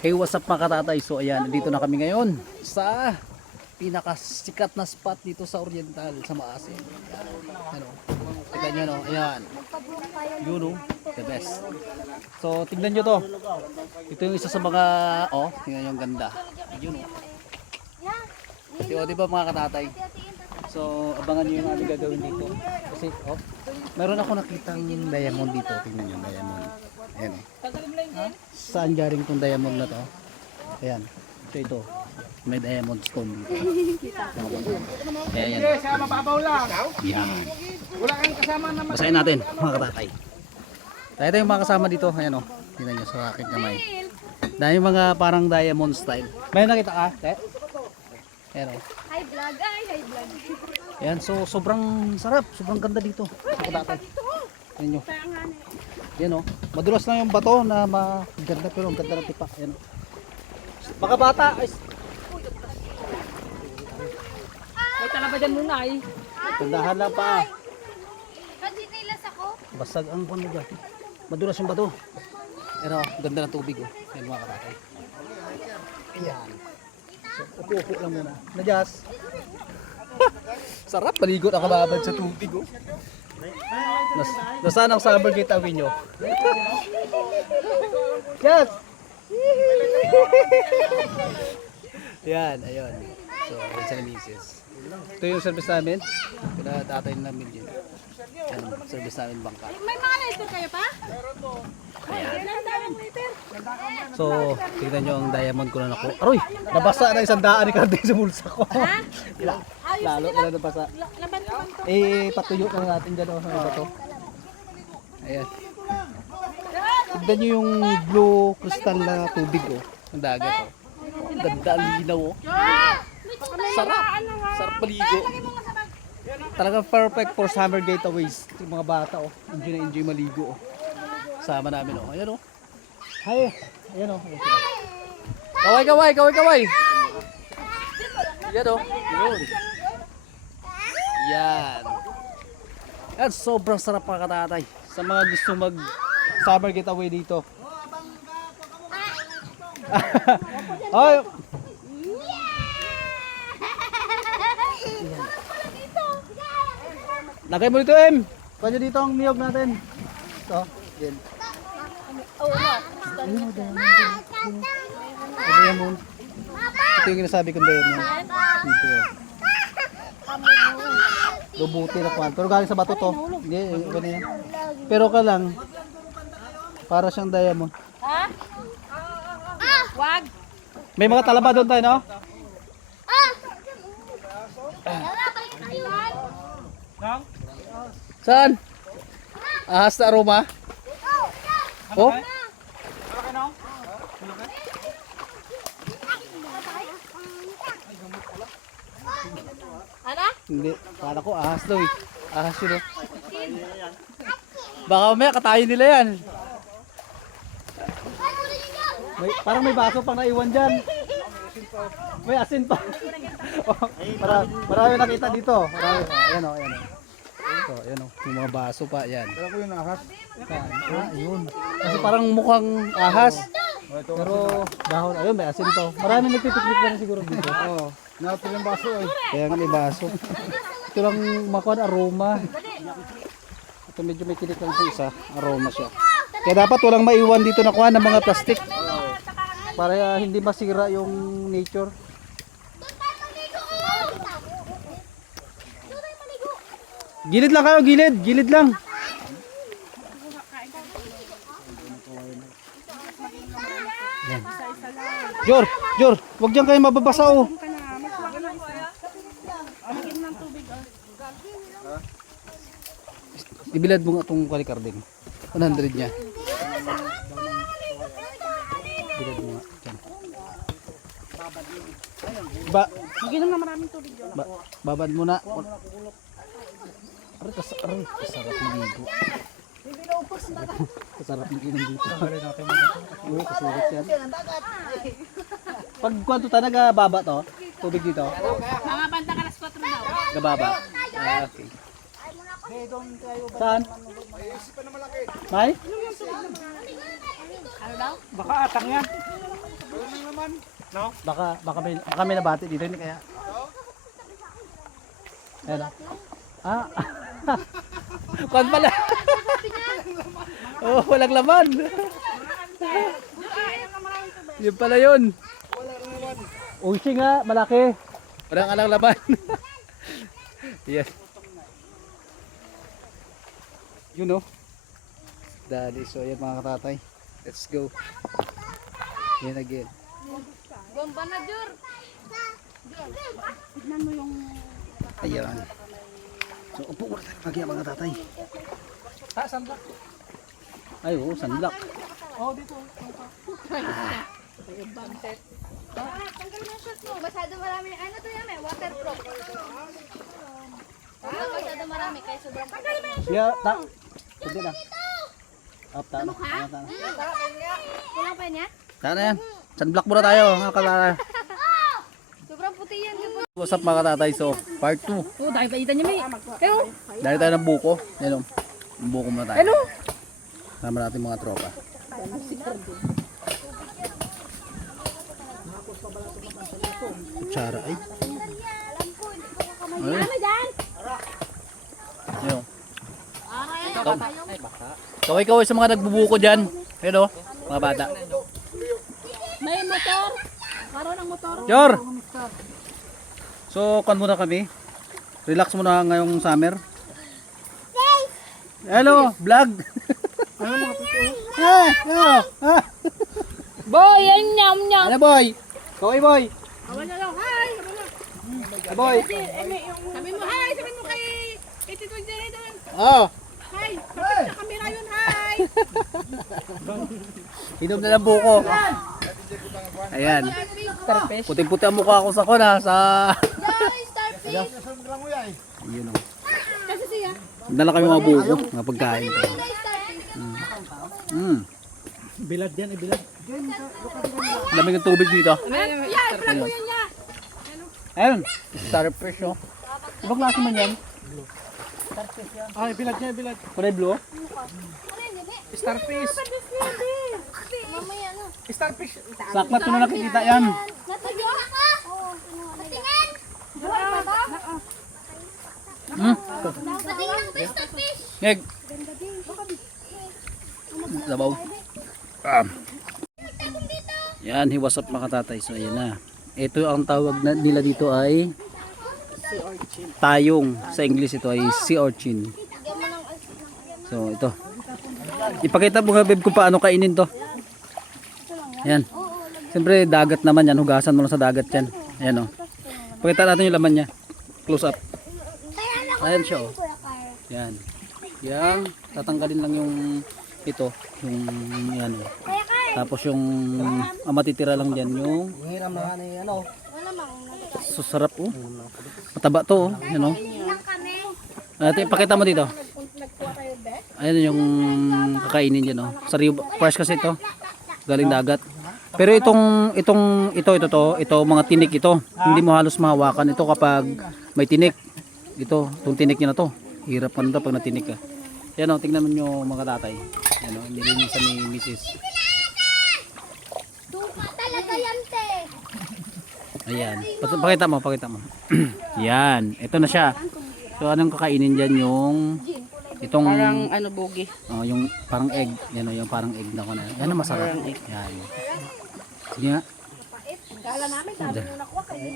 Hey, what's up mga katatay? So ayan, dito na kami ngayon sa pinakasikat na spot dito sa Oriental, sa Maasin. Ano? Tignan nyo, no? Ayan. Yun, no? The best. So, tignan nyo to. Ito yung isa sa mga, tignan nyo ang ganda. Yun, no? Di ba mga katatay? So, abangan nyo yung aming gagawin dito. Kasi, meron ako nakitang diamond dito. Tignan nyo, diamond. Ayan, saan galing itong diamond na to? Ayan. So ito, may diamond stone dito. Ayan. Mababaw lang. Yan. Wala kang kasama na Basahin natin mga katatay. Tayo yung mga kasama dito. Ayan o. Tingnan nyo sa aking kamay. Dahil mga parang diamond style. May nakita ka? Ayan o. Hi vlog, hi vlog. Ayan, so sobrang sarap. Sobrang ganda dito. Mga katatay. Ayan nyo. Yan o. Madulas lang yung bato na maganda pero ang ganda ng tipak. Yan o. Mga bata. May talaba dyan muna eh. Tandahan lang pa. Kadinilas ako. Basag ang buwan mo dyan. Madulas yung bato. Yan o. Ganda ng tubig o. Yan mga kakatay. Ayan. So, upo-upo lang muna. Nadyas. Sarap. Paligo na kababad sa tubig o. Nasaan ang summer getaway nyo? Yes! Yan, ayun. So, ayun sa misis. Ito yung service namin. Kaya tatay namin yun. Yan, service namin bangka. May mga lighter kayo pa? So, tignan nyo ang diamond ko na naku. Aroy! Nabasa na 100 ni Carding sa bulsa ko. Lalo na nabasa. Patuyo na natin dyan o. Ano to? Ayan. Tignan nyo yung blue crystal na tubig o. Ang dagat o. Ang ganda, ang linaw o. Sarap! Sarap maligo. Talagang perfect for summer getaways. Yung mga bata o. Enjoy na enjoy maligo o. Sama namin o. Ayan o. Hi! Ayan o. Ayan sila. Kaway, kaway, kaway, kaway! Ayan o. Yun. Yan. Yan, sobrang sarap mga katatay. Sa mga gusto mag summer getaway dito. Ay. Lagay mo dito, Em. Pwede dito ang niyog natin. Ito. Yan. Diamond. Ito yung sinasabi kong diamond. Dito. Lubuti na kwan. Pero galing sa bato to. Hindi, iba na yan. Pero ka lang, para siyang diamond. Ha? Wag. May mga talaba doon tayo, no? Saan? Ahas na aroma? Oh? Ano? Hindi. Para ko ahas daw eh. Ahas yun oh. Baka mamaya katayin nila yan. Parang may baso pang naiwan dyan. May asin pa. Marami nakita dito. Marami. Ayan o, ayan o. Ito, ayan o. Yung mga baso pa, ayan. Pero ko yung ahas. Ayun. Kasi parang mukhang ahas. Pero dahon, ayun may asin to. Marami nagpipiknik na rin siguro dito. Oo. Napil yung baso eh. Kaya nga may baso. Ito lang makuha aroma. Ito medyo may kilik lang sa isa. Aroma siya. Kaya dapat walang maiwan dito na kuha ng mga plastic. Para hindi masira yung nature. Gilid lang kayo, gilid. Gilid lang. Yan. Jor, Jor, wag dyan kayo mababasa oh. Ibilad mo nga itong kalikarding. 100 niya. Ibilad mo nga. Dyan. Maginom na maraming tubig yun. Babad mo na. Aray, kasarap maligo. Kasarap mag-inom dito. Oo, kasulit yan. Pag kwanto ta, nagababa to? Tubig dito? Mga banda ka 4 daw. Gababa. Ah, okay. Saan? May? Ano daw? Baka atang yan. Baka may nabati dito hindi kaya. Ayan. Ah. Kwan pala. Oh, walang laman. Yun pala yun. Uy, nga, malaki. Walang alang laman. Yes. You know. Dali, so yan mga katatay. Let's go. Yan again. Bomba na, Jur. Tignan mo yung... Ayan. So, upo muna tayo pagi mga tatay. Sunblock. Ay, oo, sunblock. Oh, dito. Tanggalin mo yung shirt mo. Masyado marami. Ano to yan, waterproof. Masyado marami, kaya sobrang... Tanggalin mo yung shirt Yeah, Hindi na. Up, tama. mo. Kulang pa niya? Tama yan. Sunblock muna tayo mga katatay. Sobrang puti yan. What's up mga katatay? So, part 2. Oo, dahil paitan niya, may. Pero, Dahil tayo ng buko. Yan o. Ang buko muna tayo. Sama natin mga tropa. Kutsara ay. Ay. ano dyan? Yan o. Kaway-kaway sa mga nagbubuko dyan. Yan o. Mga bata. May motor. Karoon ng motor. Yor! So, kan muna kami. Relax muna ngayong summer. Hello, vlog. Boy, yan nyam nyam. Ano boy? Kaway boy. Awan na lang, hi. Hey boy. Sabi mo, hi. Sabi mo kay Tito Jerry doon. Oh, Hi. Kapit sa camera yun, hi. inom na lang buko. Ayan. Puting-puti ang mukha ko sa kuna sa Starfish. Ayun o. Kasi siya. Dala kami mga buko, mga pagkain. Bilad yan, bilad. Lamig ang tubig dito. Yan, vlog mo yan niya. Ayun, starfish o. Ibang klase man yan. Ay, bilad niya, bilad. Kulay blue. Starfish. Mamaya, ano? Starfish. Sakmat ko na nakikita yan. Natagyo ka? Oo. Patingin. Buhay pa ba? Patingin ba yung starfish? Ngeg. Labaw. Yan, hiwas up mga tatay. So, ayan na. Ito ang tawag nila dito ay tayong. Sa English ito ay sea urchin. So, ito. Ipakita mo nga, babe, kung paano kainin to. Yan. Siyempre, dagat naman yan. Hugasan mo lang sa dagat yan. Ayan o. Pakita natin yung laman niya. Close up. Ayan siya o. Yan. Yan. Tatanggalin lang yung ito. Yung yan o. Tapos yung matitira lang dyan yung Hiram na ni ano. susarap o. Mataba to o. Yan o. Ipakita mo dito. Ayan yung kakainin dyan o. Sariw. Fresh kasi ito. Galing dagat. Pero ito mga tinik ito. Hindi mo halos mahawakan ito kapag may tinik. Itong tinik niya na to. Hirap pa nito pag natinik ka. Yan o, tingnan nyo mga tatay. Yan o, nilinisan ni Mrs. Tuka talaga yan, te. Ayan. Pakita mo. Yan. Ito na siya. So anong kakainin dyan yung itong Parang ano bogi. oh, yung parang egg. Yan o, yung parang egg na ko na. Yan ang masarap. Yan. Sige nga. Kala namin, sabi nyo nakuha kayo.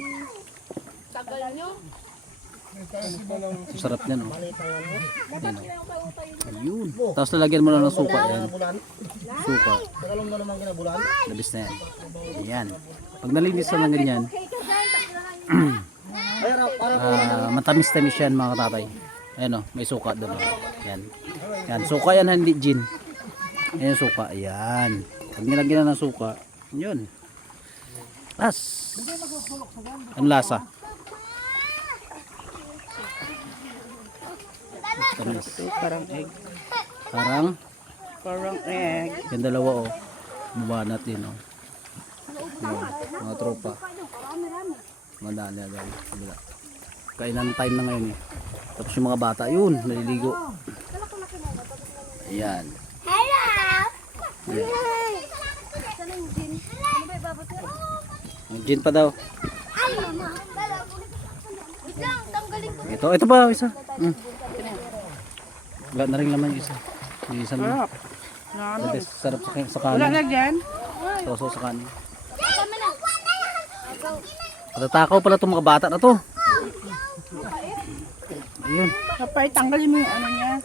Tagal nyo. Masarap yan o. Yan o. Ayun. Tapos lalagyan mo lang ng suka. Yan. Suka. Tagalong na naman kinabulan. Labis na yan. Ayan. Pag nalinis ka ng ganyan, matamis-tamis yan mga katatay. Ayan o, may suka doon. Yan. Yan, suka yan, hindi gin. Ayan suka, ayan. Pag nilagyan na ng suka, yun. Tas. Ang lasa. Tamis. Parang egg. Parang egg. yung dalawa o. Bubanat din o. Yun, mga tropa. Madali agad. Kainan time na ngayon eh. Tapos yung mga bata, yun, naliligo. Ayan. Hello! Ayan. Sana yung gin. Ano ba ibabot Gin pa daw. Ay, mama. Wait lang, tanggalin ko. Ito pa isa. Wala na rin laman yung isa. Yung isa na. The best, sarap sa kanin. Wala na dyan. Soso sa kanin. Tama na. Patatakaw pala itong mga bata na to. Ayun. Kapay, tanggalin mo yung ano niya.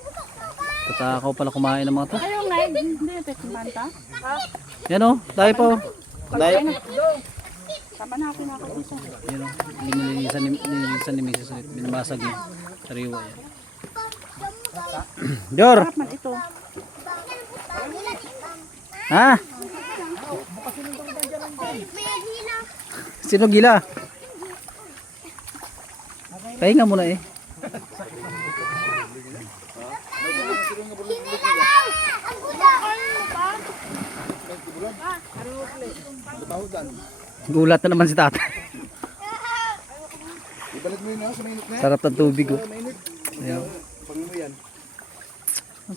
Patatakaw pala kumain ng mga to. Ayaw nga, hindi na tayo kumanta. Yan o, dahil po. Dahil. Tama na ako na ako isa. Yan o, nilinisan ni Mrs. ulit. Binabasag yung sariwa yan. Jor! Sarap man ito. Ha? Sino gila? Pahinga muna eh. Gulat na naman si tatay. Sarap ng tubig oh. Ayan.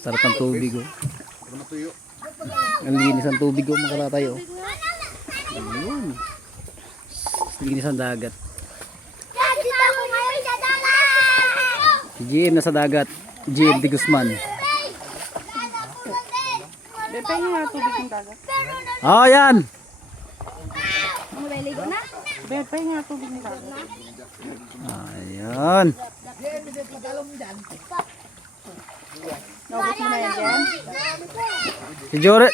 Sarap ng tubig oh. Ang linis ang tubig oh mga tatay oh. Ayun. Linis ang dagat. Dito ako ngayon sa dagat. Si GM nasa dagat. GM de Guzman. Bepay nga tubig ng dagat. Oh yan. Maliligo na. Bepay nga tubig ng dagat. Ayan. Naubos mo na yan dyan. Si Jore.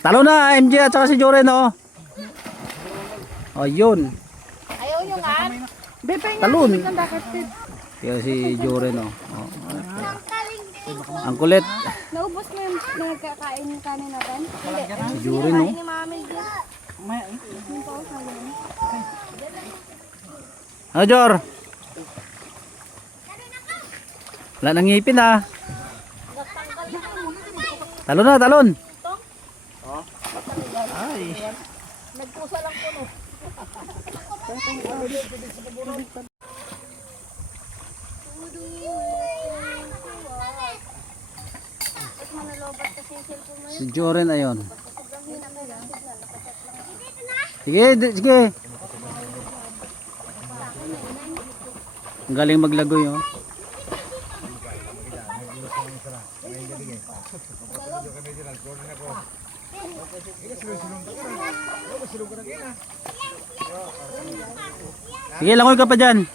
Talo na MJ at saka si Jore no. Ayun. Ayaw nyo nga. Bepay nga Talon. tubig ng dagat. Kaya si Jore no. Oh. Ang kulit. Naubos mo yung nagkakain yung kanin natin? Hindi. Si Jore no. Ni Mami Gil. Ano Jor? Wala nang ngipin ah. Talon na, talon. Ay. Nagpusa lang po no. Si Joren ayon. Sige, sige. Ang galing maglagoy oh. Sige, langoy ka pa dyan.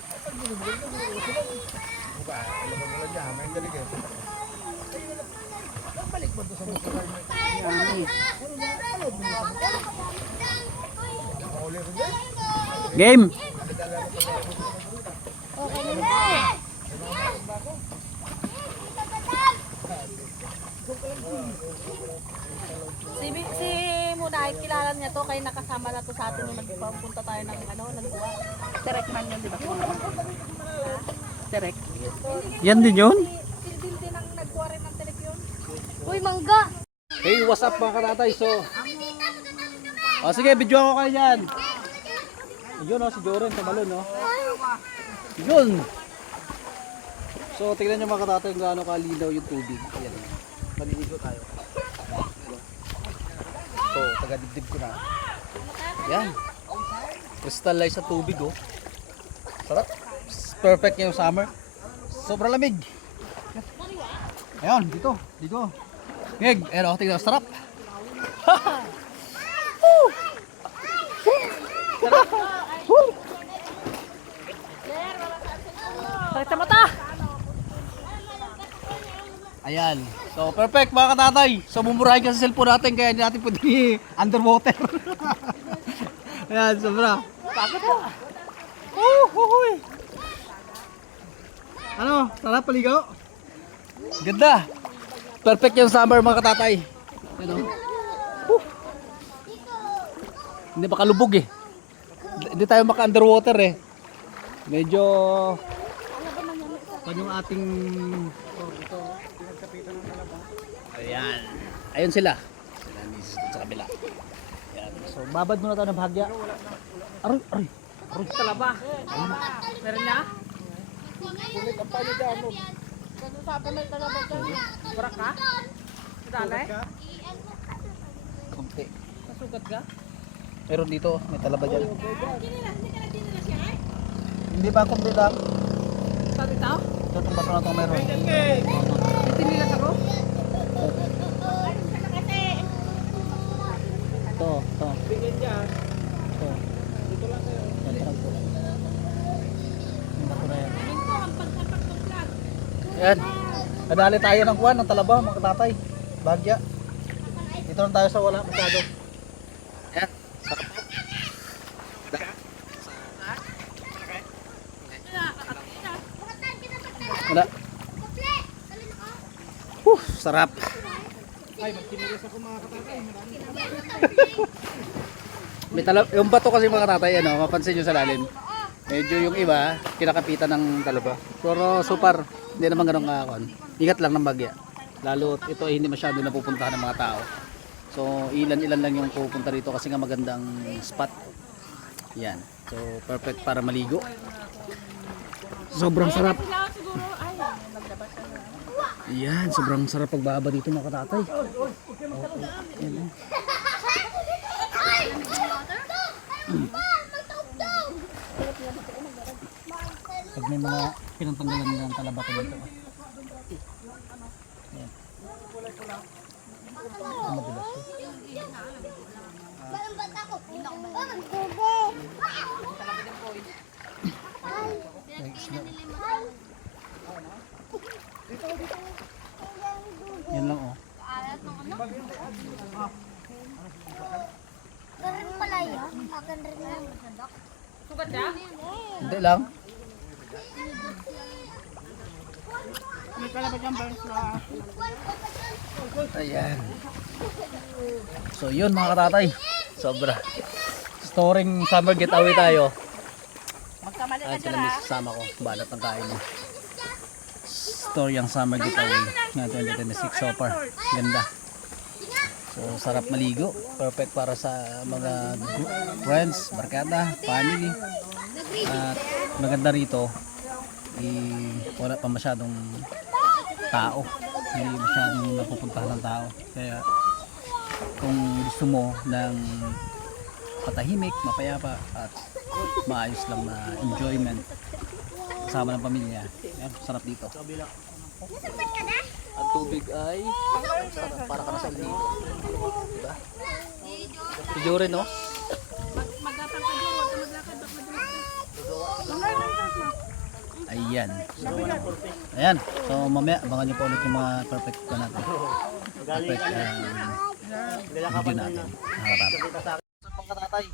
Game. Si Munay, kilala niya to kaya nakasama na to sa atin nung nagpunta tayo ng nagkuha. Direct man yun, di ba? Direct. Yan din yun. Si Binti nang nagkuha rin ng telek yun. Uy, mangga. Hey, what's up mga katatay? So, sige, video ako kayo dyan. Yun o, si Joren sa balon o. Yun. So, tignan nyo mga katatay kung gaano kalinaw yung tubig. Ayan. Maliligo tayo. So, taga-dibdib ko na. Yan. Crystallize sa tubig oh. Sarap. Perfect yung summer. Sobrang lamig. Ayan, dito. Dito. Ngeg, ayan o, tignan. Sarap. Sakit sa mata! Ayan. So, perfect mga katatay. So, mumurahin ka sa cellphone natin kaya hindi natin pwede underwater. Ayan, sobra. Takot po. Ano? Sarap paligaw? Ganda. Perfect yung summer mga katatay. Ano? Hindi makalubog eh. Hindi tayo maka-underwater eh. Medyo pan yung ating ayan. Ayun sila. Sila sa kabila. Ayan. So babad muna tayo ng bahagya. Aroy, aroy. Aroy. Talaba. Meron niya? Barak ka? Dali? Konti. Nasugat ka? Ayan. So, babad muna tayo ng bahagya. Aroy, aroy. Aroy. Aroy. Aroy. Aroy. Aroy. Aroy. Aroy. Aroy. Aroy. Aroy. Aroy. Aroy. Aroy. Dali? Nasugat ka? Meron dito, may talaba dyan. Hindi ba kung lang? Sabi tao? Ito itong bato na itong meron. Tinilas ako? Ito, ito. Ito. Yan, ito. Yung bato na yan. Yan. Nadali tayo ng kuwan, ng talaba, mga katatay. Bagya. Dito lang tayo sa wala masyado. Yan. Sarap po. Wala. Sarap. May yung bato kasi mga tatay, ano, mapansin nyo sa lalim. Medyo yung iba, kinakapitan ng talaba. Pero super, hindi naman ganun kakon. Ingat lang ng bagya. Lalo ito ay hindi masyado napupuntahan ng mga tao. So ilan-ilan lang yung pupunta rito kasi nga magandang spot. Yan. So perfect para maligo. Sobrang sarap. Yan, sobrang sarap pagbaba dito mga katatay. Yan. Pag may mga pinatanggalan ng talaba ko dito. Yan. Madulas. Yan lang oh. Ganun pala yun. Akan rin lang. Hindi lang. May kalabas yung burns na. Ayan. So yun mga katatay. Sobra. Storing summer getaway tayo. Magkamali ka Kahit dyan sila may sasama ko. Balat ang kain mo. Story ang summer getaway na 2026 so far. Ganda. So sarap maligo. Perfect para sa mga friends, barkada, family. At maganda rito wala pa masyadong tao. Hindi masyadong napupuntahan ng tao. Kaya kung gusto mo ng patahimik, mapayapa at maayos lang na enjoyment kasama ng pamilya, yan, sarap dito. Ang tubig ay sarap, para ka na sa El Nido. Diba? Video rin, no? Ayan. So, ayan. So mamaya abangan nyo pa ulit yung mga perfect ko natin. Perfect video natin. Nakatapos. Sa pangkatatay,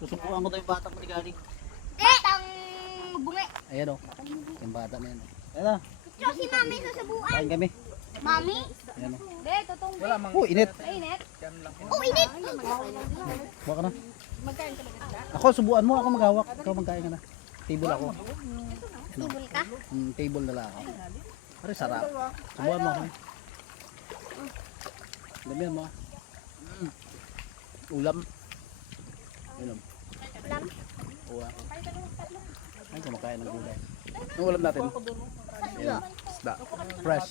susubukan ko to yung batang manigaling. Batang bungi. Ayan o. Yung bata na yan. Ayan o. So si mami susubuan. Kain kami. Mami? Ayan o. Be, totong be. Oh, init. Init? Oh, init! Buka ka na. Ako, subuan mo. Ako maghawak. Ikaw magkain ka na. Table ako. Tibul ka? Table na lang ako. Pero sarap. Subuan mo ako. Damihan mo. Ulam. Ulam. Ulam? Ulam. Ay, kumakain ng gulay. Ang ulam natin. Ayan. Isda. Fresh.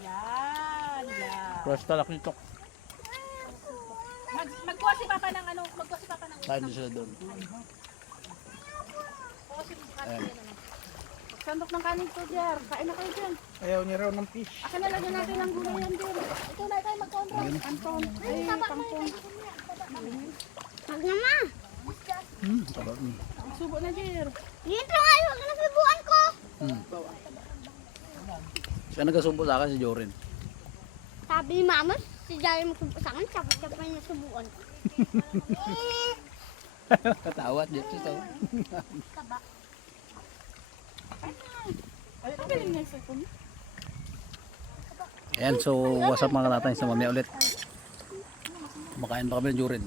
Yan, yan. Fresh talak nito. Magkuha si Papa ng ano, magkuha si Papa ng Kain din sila doon. Ayan. sandok ng kanin to, Jer. Kain na kayo dyan. Ayaw niya raw ng fish. Akin na lagyan natin ng gulay yan, Jer. Ito na tayo mag-control. Anton. Ay, pangpong. Wag naman. Sarap. Subo na, Jer. Dito nga, huwag na subuan ko. Siya nagkasumpo sa akin si Jorin. Sabi ni mama, si Jari magsubo sa akin, siya pa yung nasubuan ko. Katawat dyan siya. Ay, ang galing niya sa kung. Ayan, so what's up mga katatay, sa mamaya ulit. Kumakain pa kami ng Jorin.